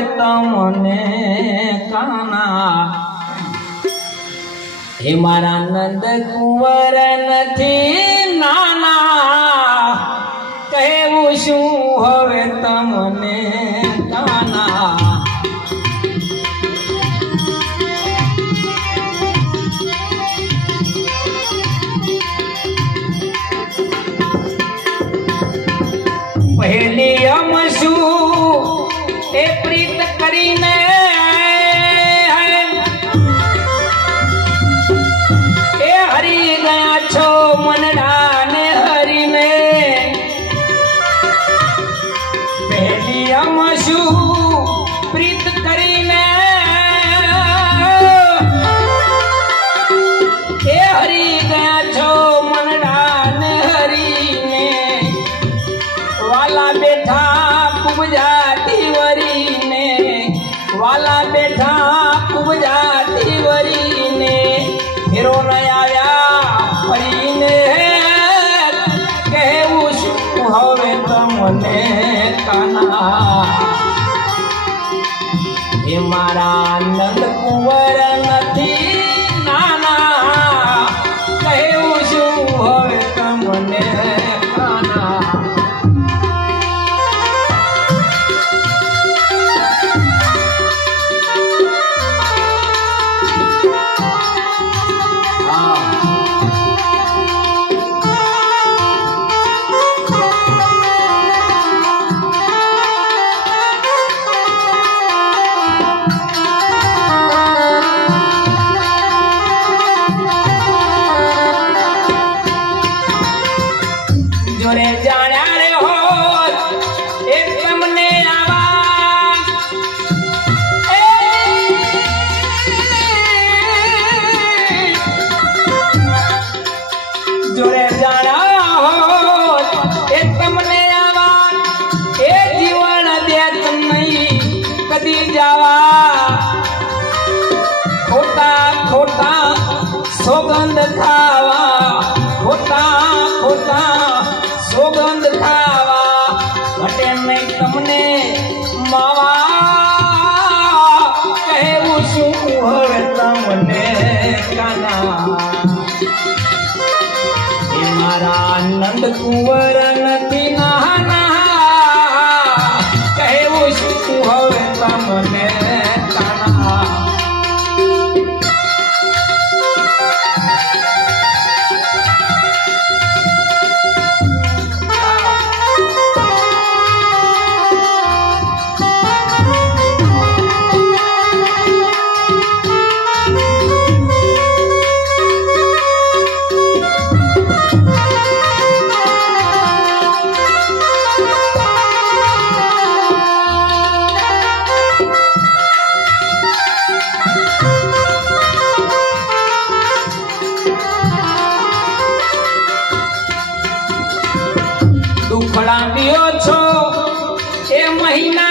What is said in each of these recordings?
તમને કાના હે મારા નંદ કુંવર નથી નાના કહેવું શું હવે તમને કાના પહેલી અમ શું એ પ્રીત tomará. કદી જાવા ખોટા ખોટા સોગંદ ખાવા ખોટા ખોટા સોગંદ ખાવા ઘટે નહીં તમને માવા કહેવું શું હવે તમને કાના એ મારા નંદ કુંવર રાંડિયો છો? એ મહિના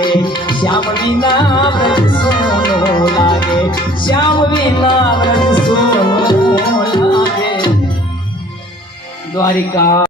લાગે શ્યામ વિના વ્રજ સોનું લાગે શ્યામ વિના વ્રજ સોનું લાગે. દ્વારિકા